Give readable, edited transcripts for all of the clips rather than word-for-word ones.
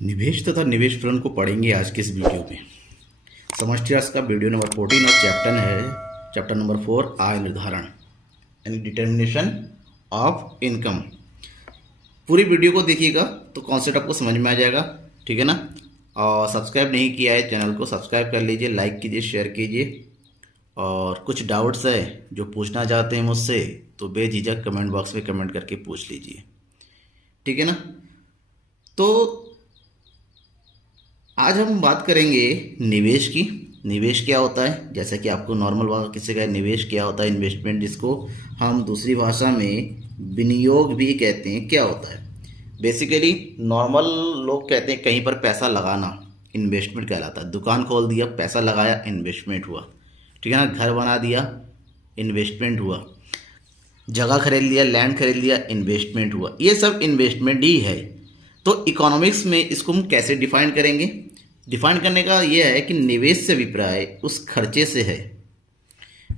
निवेश तथा निवेश फलन को पढ़ेंगे आज के इस वीडियो में। समष्टि अर्थशास्त्र का वीडियो नंबर 14 और चैप्टर नंबर 4 आय निर्धारण यानी डिटर्मिनेशन ऑफ इनकम। पूरी वीडियो को देखिएगा तो कॉन्सेप्ट आपको समझ में आ जाएगा, ठीक है ना। और सब्सक्राइब नहीं किया है चैनल को सब्सक्राइब कर लीजिए, लाइक कीजिए, शेयर कीजिए। और कुछ डाउट्स है जो पूछना चाहते हैं मुझसे तो बेझिझक कमेंट बॉक्स में कमेंट करके पूछ लीजिए, ठीक है ना। तो आज हम बात करेंगे निवेश की। निवेश क्या होता है, जैसा कि आपको नॉर्मल बात किसी का निवेश क्या होता है, इन्वेस्टमेंट, जिसको हम दूसरी भाषा में विनियोग भी कहते हैं, क्या होता है। बेसिकली नॉर्मल लोग कहते हैं कहीं पर पैसा लगाना इन्वेस्टमेंट कहलाता है। दुकान खोल दिया, पैसा लगाया, इन्वेस्टमेंट हुआ, ठीक है ना। घर बना दिया, इन्वेस्टमेंट हुआ। जगह खरीद लिया, लैंड खरीद लिया, इन्वेस्टमेंट हुआ। ये सब इन्वेस्टमेंट ही है। तो इकोनॉमिक्स में इसको हम कैसे डिफाइन करेंगे। डिफाइन करने का यह है कि निवेश से अभिप्राय उस खर्चे से है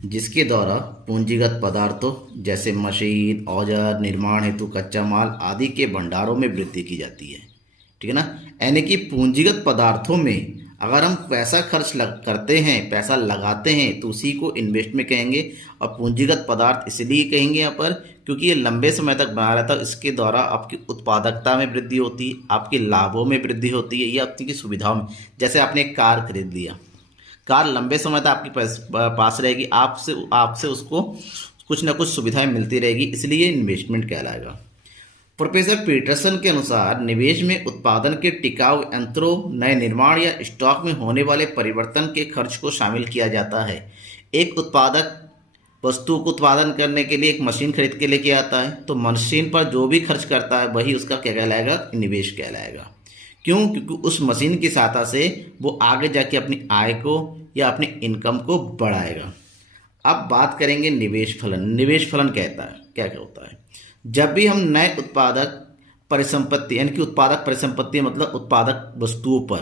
जिसके द्वारा पूंजीगत पदार्थों जैसे मशीन, औजार, निर्माण हेतु कच्चा माल आदि के भंडारों में वृद्धि की जाती है, ठीक है ना। यानी कि पूंजीगत पदार्थों में अगर हम पैसा करते हैं, पैसा लगाते हैं तो उसी को इन्वेस्टमेंट कहेंगे। और पूंजीगत पदार्थ इसलिए कहेंगे यहाँ पर क्योंकि ये लंबे समय तक बना रहता है। इसके द्वारा आपकी उत्पादकता में वृद्धि होती है, आपके लाभों में वृद्धि होती है, या आपकी सुविधाओं में। जैसे आपने एक कार खरीद लिया, कार लंबे समय तक आपके पास रहेगी, आपसे उसको कुछ ना कुछ सुविधाएं मिलती रहेगी, इसलिए इन्वेस्टमेंट कहलाएगा। प्रोफेसर पीटरसन के अनुसार निवेश में उत्पादन के टिकाऊ यंत्रों, नए निर्माण या स्टॉक में होने वाले परिवर्तन के खर्च को शामिल किया जाता है। एक उत्पादक वस्तु को उत्पादन करने के लिए एक मशीन खरीद के लेके आता है, तो मशीन पर जो भी खर्च करता है वही उसका क्या कहलाएगा, निवेश कहलाएगा। क्यों? क्योंकि उस मशीन की सहायता से वो आगे जाके अपनी आय को या अपनी इनकम को बढ़ाएगा। अब बात करेंगे निवेश फलन। निवेश फलन कहता है क्या क्या होता है। जब भी हम नए उत्पादक परिसंपत्ति यानी कि उत्पादक परिसंपत्ति मतलब उत्पादक वस्तुओं पर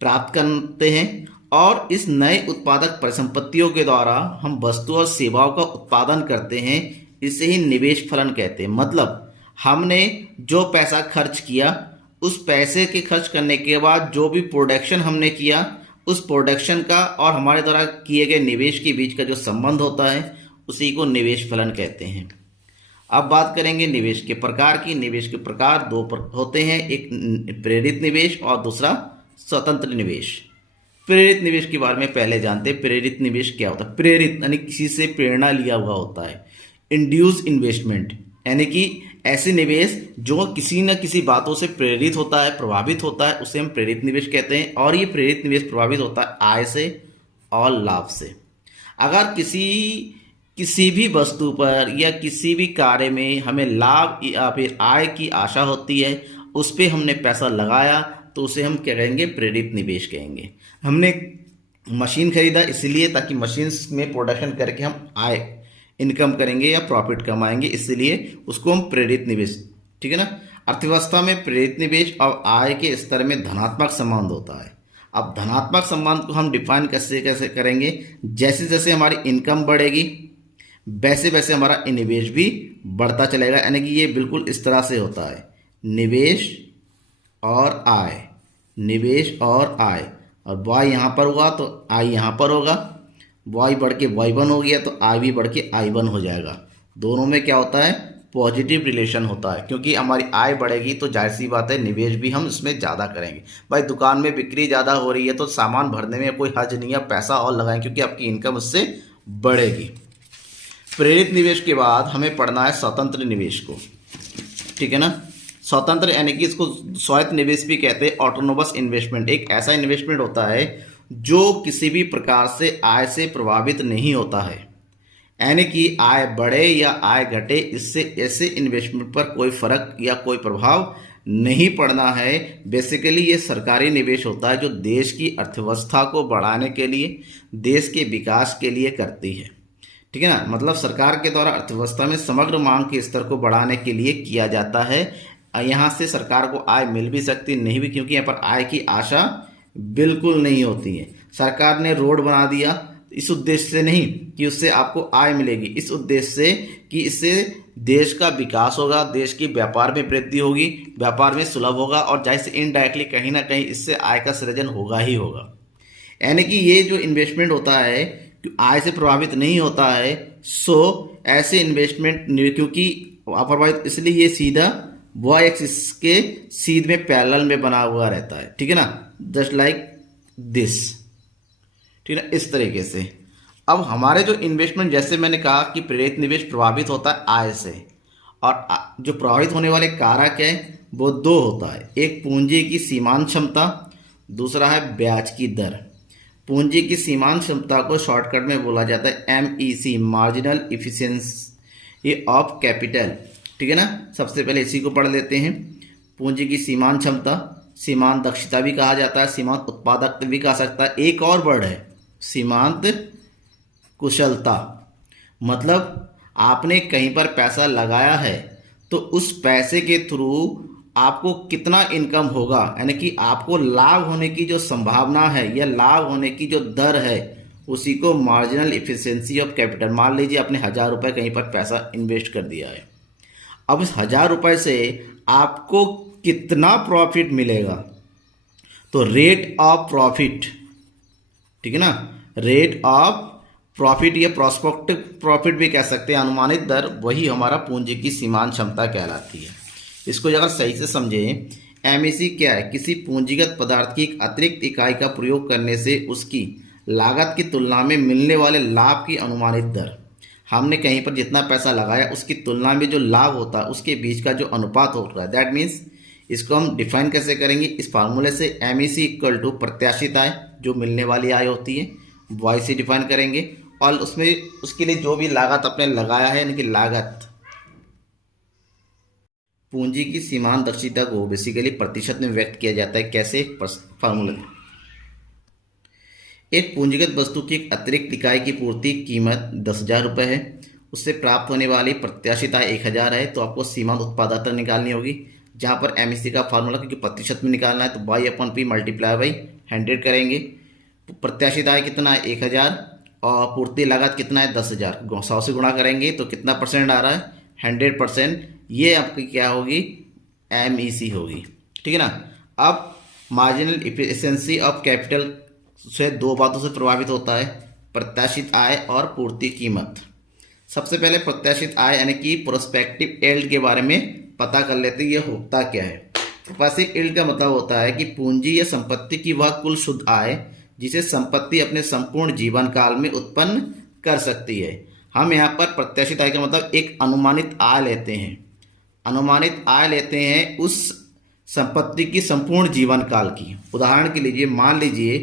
प्राप्त करते हैं और इस नए उत्पादक परिसंपत्तियों के द्वारा हम वस्तु और सेवाओं का उत्पादन करते हैं, इसे ही निवेश फलन कहते हैं। मतलब हमने जो पैसा खर्च किया, उस पैसे के खर्च करने के बाद जो भी प्रोडक्शन हमने किया, उस प्रोडक्शन का और हमारे द्वारा किए गए निवेश के बीच का जो संबंध होता है उसी को निवेश फलन कहते हैं। अब बात करेंगे निवेश के प्रकार की। निवेश के प्रकार दो होते हैं, एक प्रेरित निवेश और दूसरा स्वतंत्र निवेश। प्रेरित निवेश के बारे में पहले जानते हैं। प्रेरित निवेश क्या होता है। प्रेरित यानी किसी से प्रेरणा लिया हुआ होता है। इंड्यूस इन्वेस्टमेंट यानी कि ऐसे निवेश जो किसी न किसी बातों से प्रेरित होता है, प्रभावित होता है, उसे हम प्रेरित निवेश कहते हैं। और ये प्रेरित निवेश प्रभावित होता है आय से और लाभ से। अगर किसी भी वस्तु पर या किसी भी कार्य में हमें लाभ या फिर आय की आशा होती है, उस पर हमने पैसा लगाया तो उसे हम क्या कहेंगे, प्रेरित निवेश कहेंगे। हमने मशीन खरीदा इसलिए ताकि मशीन में प्रोडक्शन करके हम आय इनकम करेंगे या प्रॉफिट कमाएंगे, इसलिए उसको हम प्रेरित निवेश, ठीक है ना। अर्थव्यवस्था में प्रेरित निवेश और आय के स्तर में धनात्मक संबंध होता है। अब धनात्मक संबंध को हम डिफाइन कैसे करेंगे। जैसे जैसे हमारी इनकम बढ़ेगी वैसे वैसे हमारा निवेश भी बढ़ता चलेगा। यानी कि ये बिल्कुल इस तरह से होता है, निवेश और आय, निवेश और आय। और वाई यहाँ पर होगा तो आई यहाँ पर होगा, वाई बढ़ के y1 हो गया तो आई भी बढ़ के i1 हो जाएगा। दोनों में क्या होता है, पॉजिटिव रिलेशन होता है। क्योंकि हमारी आय बढ़ेगी तो जाहिर सी बात है निवेश भी हम इसमें ज़्यादा करेंगे। भाई दुकान में बिक्री ज़्यादा हो रही है तो सामान भरने में कोई हर्ज नहीं है, पैसा और लगाएं क्योंकि आपकी इनकम उससे बढ़ेगी। प्रेरित निवेश के बाद हमें पढ़ना है स्वतंत्र निवेश को, ठीक है ना। स्वतंत्र यानी कि इसको स्वायत्त निवेश भी कहते हैं। ऑटोनोमस इन्वेस्टमेंट एक ऐसा इन्वेस्टमेंट होता है जो किसी भी प्रकार से आय से प्रभावित नहीं होता है। यानी कि आय बढ़े या आय घटे, इससे ऐसे इन्वेस्टमेंट पर कोई फर्क या कोई प्रभाव नहीं पड़ना है। बेसिकली ये सरकारी निवेश होता है जो देश की अर्थव्यवस्था को बढ़ाने के लिए, देश के विकास के लिए करती है, ठीक है ना। मतलब सरकार के द्वारा अर्थव्यवस्था में समग्र मांग के स्तर को बढ़ाने के लिए किया जाता है। यहाँ से सरकार को आय मिल भी सकती नहीं भी, क्योंकि यहाँ पर आय की आशा बिल्कुल नहीं होती है। सरकार ने रोड बना दिया इस उद्देश्य से नहीं कि उससे आपको आय मिलेगी, इस उद्देश्य से कि इससे देश का विकास होगा, देश की व्यापार में वृद्धि होगी, व्यापार में सुलभ होगा और जाहिर से इनडायरेक्टली कहीं ना कहीं इससे आय का सृजन होगा ही होगा। यानी कि ये जो इन्वेस्टमेंट होता है आय से प्रभावित नहीं होता है। सो ऐसे इन्वेस्टमेंट क्योंकि अप्रभावित, इसलिए ये सीधा वाई एक्सिस के सीध में पैरेलल में बना हुआ रहता है, ठीक है ना, जस्ट लाइक दिस, ठीक है ना, इस तरीके से। अब हमारे जो इन्वेस्टमेंट, जैसे मैंने कहा कि प्रेरित निवेश प्रभावित होता है आय से, और जो प्रभावित होने वाले कारक है वो दो होता है, एक पूंजी की सीमांत क्षमता, दूसरा है ब्याज की दर। पूंजी की सीमांत क्षमता को शॉर्टकट में बोला जाता है MEC, marginal efficiency of capital, ठीक है ना। सबसे पहले इसी को पढ़ लेते हैं। पूंजी की सीमांत क्षमता, सीमांत दक्षता भी कहा जाता है, सीमांत उत्पादकता भी कहा सकता है। एक और वर्ड है सीमांत कुशलता, मतलब आपने कहीं पर पैसा लगाया है तो उस पैसे के थ्रू आपको कितना इनकम होगा, यानी कि आपको लाभ होने की जो संभावना है या लाभ होने की जो दर है, उसी को मार्जिनल इफिशियंसी ऑफ कैपिटल। मान लीजिए आपने 1000 रुपये कहीं पर पैसा इन्वेस्ट कर दिया है, अब इस 1000 रुपये से आपको कितना प्रॉफिट मिलेगा, तो रेट ऑफ प्रॉफिट, ठीक है ना, रेट ऑफ प्रॉफिट या प्रोस्पेक्टिव प्रॉफिट भी कह सकते हैं, अनुमानित दर, वही हमारा पूंजी की सीमांत क्षमता कहलाती है। इसको अगर सही से समझें, MEC क्या है, किसी पूंजीगत पदार्थ की एक अतिरिक्त इकाई का प्रयोग करने से उसकी लागत की तुलना में मिलने वाले लाभ की अनुमानित दर। हमने कहीं पर जितना पैसा लगाया उसकी तुलना में जो लाभ होता है उसके बीच का जो अनुपात होता है, दैट मीन्स इसको हम डिफाइन कैसे करेंगे, इस फार्मूले से MEC इक्वल टू प्रत्याशित आय, जो मिलने वाली आय होती है, वाई से डिफाइन करेंगे, और उसमें उसके लिए जो भी लागत आपने लगाया है, यानी कि लागत, पूंजी की सीमांत दक्षता को बेसिकली प्रतिशत में व्यक्त किया जाता है। कैसे, फार्मूला, एक पूंजीगत वस्तु की एक अतिरिक्त इकाई की पूर्ति कीमत 10,000 रुपये है, उससे प्राप्त होने वाली प्रत्याशित आय 1,000 है, तो आपको सीमांत उत्पादकता निकालनी होगी, जहां पर MEC का फार्मूला क्योंकि प्रतिशत में निकालना है तो y/P मल्टीप्लाई बाई 100 करेंगे। प्रत्याशित आय कितना है 1,000 और पूर्ति लागत कितना है 10,000, 100 से गुणा करेंगे तो कितना परसेंट आ रहा है 100%, ये आपकी क्या होगी MEC होगी, ठीक है ना। अब मार्जिनल इफिशियंसी ऑफ कैपिटल से दो बातों से प्रभावित होता है, प्रत्याशित आय और पूर्ति कीमत। सबसे पहले प्रत्याशित आय यानी कि प्रोस्पेक्टिव यील्ड के बारे में पता कर लेते हैं, ये होता क्या है। प्रोस्पेक्टिव यील्ड का मतलब होता है कि पूंजी या संपत्ति की वह कुल शुद्ध आय जिसे संपत्ति अपने संपूर्ण जीवन काल में उत्पन्न कर सकती है। हम यहाँ पर प्रत्याशित आय का मतलब एक अनुमानित आय लेते हैं, अनुमानित आय लेते हैं उस संपत्ति की संपूर्ण जीवन काल की। उदाहरण के लिए मान लीजिए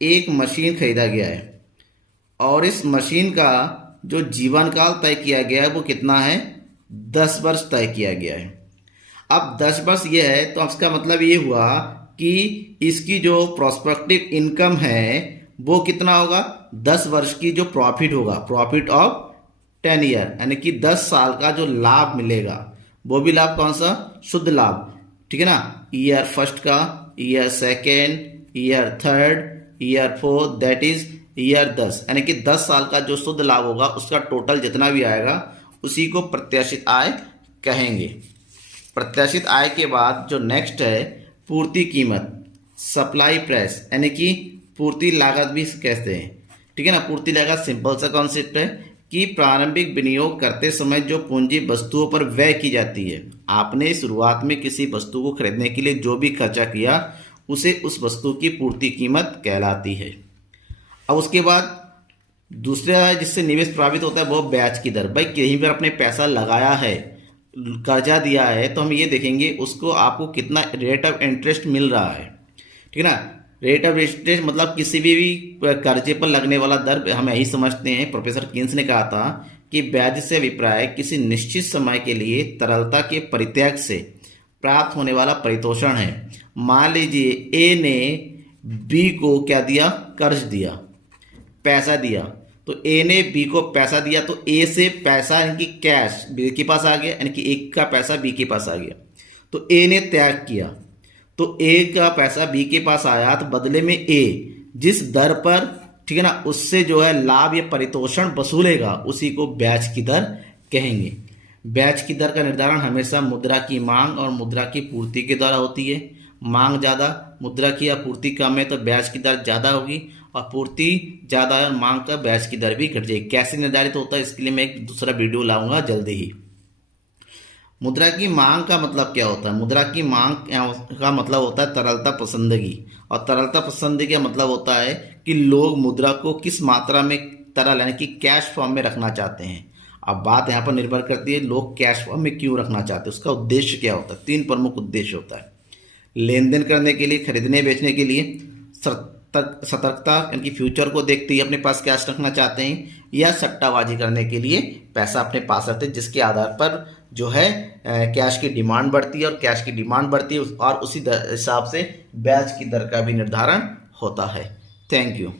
एक मशीन खरीदा गया है और इस मशीन का जो जीवन काल तय किया गया है वो कितना है 10 वर्ष तय किया गया है। अब 10 वर्ष ये है तो इसका मतलब ये हुआ कि इसकी जो प्रोस्पेक्टिव इनकम है वो कितना होगा 10 वर्ष की जो प्रॉफिट होगा, प्रॉफिट ऑफ 10 ईयर, यानी कि 10 साल का जो लाभ मिलेगा वो भी लाभ कौन सा, शुद्ध लाभ, ठीक है ना। ईयर फर्स्ट का, year second, year third, year fourth, that is year 10, यानी कि 10 साल का जो शुद्ध लाभ होगा उसका टोटल जितना भी आएगा उसी को प्रत्याशित आय कहेंगे। प्रत्याशित आय के बाद जो नेक्स्ट है पूर्ति कीमत, सप्लाई प्राइस, यानी कि पूर्ति लागत भी कहते हैं, ठीक है ना। पूर्ति लागत सिंपल सा कॉन्सेप्ट है कि प्रारंभिक विनियोग करते समय जो पूंजी वस्तुओं पर व्यय की जाती है, आपने शुरुआत में किसी वस्तु को खरीदने के लिए जो भी खर्चा किया उसे उस वस्तु की पूर्ति कीमत कहलाती है। अब उसके बाद दूसरा जिससे निवेश प्रभावित होता है वो ब्याज की दर। भाई कहीं पर आपने पैसा लगाया है, कर्जा दिया है, तो हम ये देखेंगे उसको आपको कितना रेट ऑफ इंटरेस्ट मिल रहा है, ठीक है ना। रेट ऑफ इंटरेस्ट मतलब किसी भी कर्जे पर लगने वाला दर हम यही समझते हैं। प्रोफेसर कीन्स ने कहा था कि ब्याज से अभिप्राय किसी निश्चित समय के लिए तरलता के परित्याग से प्राप्त होने वाला परितोषण है। मान लीजिए ए ने बी को क्या दिया, कर्ज दिया, पैसा दिया, तो ए ने बी को पैसा दिया तो ए से पैसा यानी कि कैश बी के पास आ गया, यानी कि एक का पैसा बी के पास आ गया। तो ए ने त्याग किया तो ए का पैसा बी के पास आया, तो बदले में ए जिस दर पर, ठीक है ना, उससे जो है लाभ या परितोषण वसूलेगा उसी को ब्याज की दर कहेंगे। ब्याज की दर का निर्धारण हमेशा मुद्रा की मांग और मुद्रा की पूर्ति के द्वारा होती है। मांग ज़्यादा, मुद्रा की आपूर्ति कम है तो ब्याज की दर ज़्यादा होगी, और पूर्ति ज़्यादा है और मांग का ब्याज की दर भी घट जाएगी। कैसे निर्धारित होता है इसके लिए मैं एक दूसरा वीडियो लाऊंगा जल्दी ही। मुद्रा की मांग का मतलब क्या होता है? मुद्रा की मांग का मतलब होता है तरलता पसंदगी, और तरलता पसंदगी का मतलब होता है कि लोग मुद्रा को किस मात्रा में तरल यानी कि कैश फॉर्म में रखना चाहते हैं। अब बात यहाँ पर निर्भर करती है लोग कैश फॉर्म में क्यों रखना चाहते हैं, उसका उद्देश्य क्या होता है। 3 प्रमुख उद्देश्य होता है। लेन देन करने के लिए, खरीदने बेचने के लिए, सतर्कता यानी कि फ्यूचर को देखते ही अपने पास कैश रखना चाहते हैं, या सट्टाबाजी करने के लिए पैसा अपने पास रखते हैं, जिसके आधार पर जो है कैश की डिमांड बढ़ती है, और कैश की डिमांड बढ़ती है और उसी हिसाब से ब्याज की दर का भी निर्धारण होता है। Thank you.